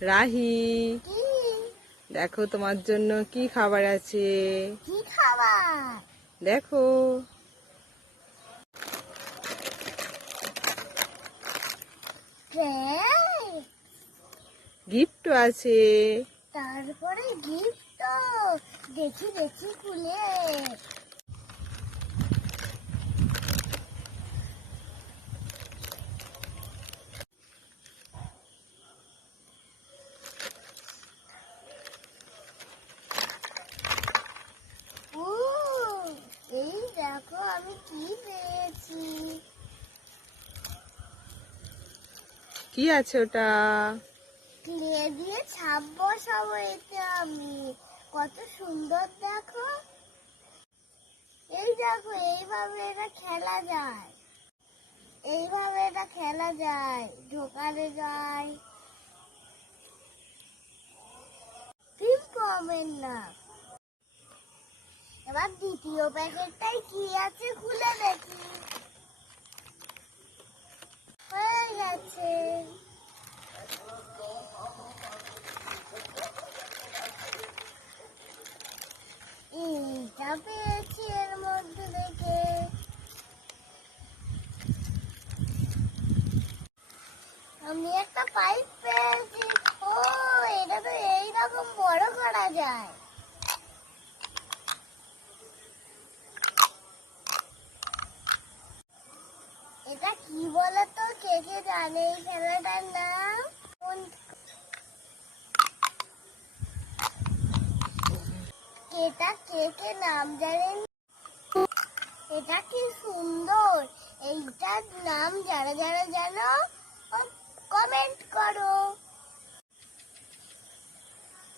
রাহি, কি? দেখো তোমার জন্য কি খাবার আছে। কি খাবার? দেখো। গিফটও আছে। তারপরে গিফট, দেখি দেখি খুলে। ও, এই দেখো আমি কি পেয়েছি। কি আছে ওটা? ক্লে দিয়ে ছাপ বসাবো এতে আমি। কত সুন্দর দেখো। এই দেখো, এইভাবে এটা খেলা যায়। এইভাবে এটা খেলা যায়, ঢোকানো যায়। কমেন না। এবার দ্বিতীয় প্যাকেটটাই কি আছে খুলে দেখি। হয়ে গেছে। এইটা পেয়েছি এর মধ্যে থেকে। আমি একটা পাইপ পেয়েছি। ও, এটা তো এইরকম বড় করা যায়। এটা কি বলে তো, কে কে জানে এই খেলাটার নাম? এটা কে কে নাম জানেন? এটা কি সুন্দর। এইটার নাম যারা যারা জানো কমেন্ট করো।